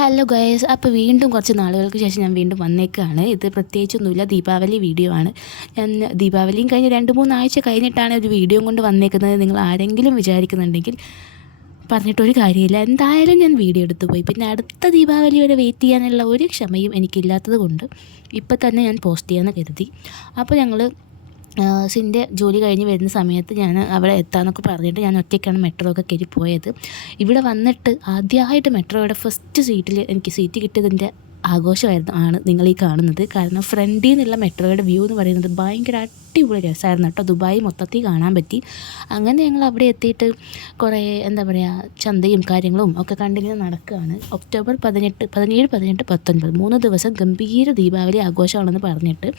Hello guys, അപ്പോൾ വീണ്ടും കുറച്ച് നാളുകൾക്ക് ശേഷം ഞാൻ വീണ്ടും വന്നേക്കാണ്. ഇത് പ്രത്യേകിച്ചൊന്നുമില്ല, ദീപാവലി വീഡിയോ ആണ്. ഞാൻ ദീപാവലിയും കഴിഞ്ഞ് 2-3 ആഴ്ച കഴിഞ്ഞിട്ടാണ് ഒരു വീഡിയോ കൊണ്ട് വന്നേക്കുന്നത്. നിങ്ങൾ ആരെങ്കിലും വിചാരിക്കുന്നുണ്ടെങ്കിൽ പറഞ്ഞിട്ടൊരു കാര്യമില്ല. എന്തായാലും ഞാൻ വീഡിയോ എടുത്തു പോയി. പിന്നെ അടുത്ത ദീപാവലി വരെ വെയിറ്റ് ചെയ്യാനുള്ള ഒരു ക്ഷമയും എനിക്കില്ലാത്തത് കൊണ്ട് ഇപ്പം തന്നെ ഞാൻ പോസ്റ്റ് ചെയ്യാമെന്ന് കരുതി. അപ്പോൾ ഞങ്ങൾ സിൻ്റെ ജോലി കഴിഞ്ഞ് വരുന്ന സമയത്ത് ഞാൻ അവിടെ എത്താമെന്നൊക്കെ പറഞ്ഞിട്ട് ഞാൻ ഒറ്റയ്ക്കാണ് മെട്രോ ഒക്കെ കയറി പോയത്. ഇവിടെ വന്നിട്ട് ആദ്യമായിട്ട് മെട്രോയുടെ ഫസ്റ്റ് സീറ്റിൽ എനിക്ക് സീറ്റ് കിട്ടിയതിൻ്റെ ആഘോഷമായിരുന്നു നിങ്ങൾ ഈ കാണുന്നത്. കാരണം ഫ്രണ്ടിൽ നിന്നുള്ള മെട്രോയുടെ വ്യൂ എന്ന് പറയുന്നത് ഭയങ്കര അടിപൊളി രസമായിരുന്നു കേട്ടോ. ദുബായ് മൊത്തത്തിൽ കാണാൻ പറ്റി. അങ്ങനെ ഞങ്ങൾ അവിടെ എത്തിയിട്ട് കുറേ എന്താ പറയുക ചന്തയും കാര്യങ്ങളും ഒക്കെ കണ്ടിങ്ങനെ നടക്കുകയാണ്. ഒക്ടോബർ 17, 18, 19 3 ദിവസം ഗംഭീര ദീപാവലി ആഘോഷമാണെന്ന് പറഞ്ഞിട്ട്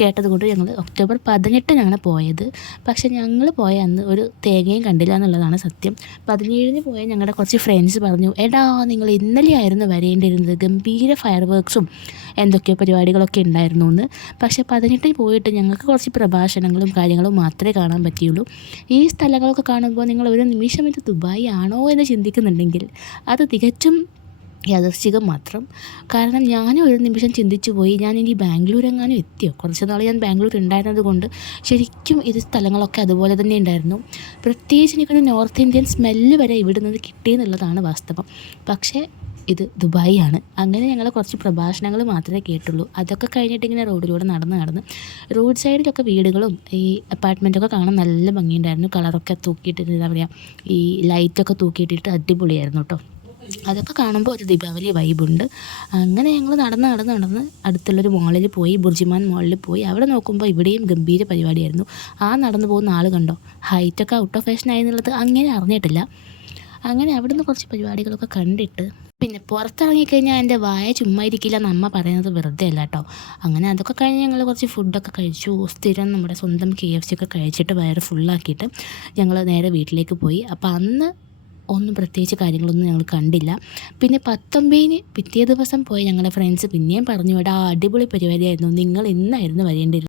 കേട്ടതുകൊണ്ട് ഞങ്ങൾ ഒക്ടോബർ 18-നാണ് പോയത്. പക്ഷേ ഞങ്ങൾ പോയ അന്ന് ഒരു തേങ്ങയും കണ്ടില്ല എന്നുള്ളതാണ് സത്യം. 17-ന് പോയ ഞങ്ങളുടെ കുറച്ച് ഫ്രണ്ട്സ് പറഞ്ഞു, എടാ നിങ്ങൾ ഇന്നലെ ആയിരുന്നു വരേണ്ടിയിരുന്നത്, ഗംഭീര ഫയർ വർക്ക്സും എന്തൊക്കെയോ പരിപാടികളൊക്കെ ഉണ്ടായിരുന്നു എന്ന്. പക്ഷേ 18-ന് പോയിട്ട് ഞങ്ങൾക്ക് കുറച്ച് പ്രഭാഷണങ്ങളും കാര്യങ്ങളും മാത്രമേ കാണാൻ പറ്റിയുള്ളൂ. ഈ സ്ഥലങ്ങളൊക്കെ കാണുമ്പോൾ നിങ്ങൾ ഒരു നിമിഷം ഇത് ദുബായ് ആണോ എന്ന് ചിന്തിക്കുന്നുണ്ടെങ്കിൽ അത് തികച്ചും യാദൃശ്ചികം മാത്രം. കാരണം ഞാനും ഒരു നിമിഷം ചിന്തിച്ചു പോയി, ഞാൻ ഇനി ബാംഗ്ലൂർ എങ്ങാനും എത്തിയോ. കുറച്ച് നാൾ ഞാൻ ബാംഗ്ലൂർ ഉണ്ടായിരുന്നത് കൊണ്ട് ശരിക്കും ഇത് സ്ഥലങ്ങളൊക്കെ അതുപോലെ തന്നെ ഉണ്ടായിരുന്നു. പ്രത്യേകിച്ച് എനിക്കൊരു നോർത്ത് ഇന്ത്യൻ സ്മെല്ല് വരെ ഇവിടെ നിന്ന് കിട്ടിയെന്നുള്ളതാണ് വാസ്തവം. പക്ഷേ ഇത് ദുബായ് ആണ്. അങ്ങനെ ഞങ്ങൾ കുറച്ച് പ്രഭാഷണങ്ങൾ മാത്രമേ കേട്ടുള്ളൂ. അതൊക്കെ കഴിഞ്ഞിട്ട് ഇങ്ങനെ റോഡിലൂടെ നടന്ന് റോഡ് സൈഡിലൊക്കെ വീടുകളും ഈ അപ്പാർട്ട്മെൻറ്റൊക്കെ കാണാൻ നല്ല ഭംഗിയുണ്ടായിരുന്നു. കളറൊക്കെ തൂക്കിയിട്ട് എന്താ പറയുക, ഈ ലൈറ്റൊക്കെ തൂക്കിയിട്ടിട്ട് അടിപൊളിയായിരുന്നു കേട്ടോ. അതൊക്കെ കാണുമ്പോൾ ഒരു ദീപാവലി വൈബുണ്ട്. അങ്ങനെ ഞങ്ങൾ നടന്ന് അടുത്തുള്ളൊരു മോളിൽ പോയി, ബുർജിമാൻ മോളിൽ പോയി. അവിടെ നോക്കുമ്പോൾ ഇവിടെയും ഗംഭീര പരിപാടിയായിരുന്നു. ആ നടന്നു പോകുന്ന ആൾ കണ്ടോ, ഹൈറ്റൊക്കെ ഔട്ട് ഓഫ് ഫാഷൻ ആയി എന്നുള്ളത് അങ്ങനെ അറിഞ്ഞിട്ടില്ല. അങ്ങനെ അവിടുന്ന് കുറച്ച് പരിപാടികളൊക്കെ കണ്ടിട്ട് പിന്നെ പുറത്തിറങ്ങിക്കഴിഞ്ഞാൽ എൻ്റെ വായ ചുമ്മാ ഇരിക്കില്ല എന്ന് അമ്മ പറയുന്നത് വെറുതെ അല്ല കേട്ടോ. അങ്ങനെ അതൊക്കെ കഴിഞ്ഞ് ഞങ്ങൾ കുറച്ച് ഫുഡൊക്കെ കഴിച്ചു. സ്ഥിരം നമ്മുടെ സ്വന്തം KFC ഒക്കെ കഴിച്ചിട്ട് വയറ് ഫുള്ളാക്കിയിട്ട് ഞങ്ങൾ നേരെ വീട്ടിലേക്ക് പോയി. അപ്പോൾ അന്ന് ഒന്നും പ്രത്യേകിച്ച് കാര്യങ്ങളൊന്നും ഞങ്ങൾ കണ്ടില്ല. പിന്നെ 19-ന് പിറ്റേ ദിവസം പോയി ഞങ്ങളുടെ ഫ്രണ്ട്സ് പിന്നെയും പറഞ്ഞു, എടാ അടിപൊളി പരിപാടിയായിരുന്നു, നിങ്ങൾ ഇന്നായിരുന്നു വരേണ്ടിയിരുന്നത്.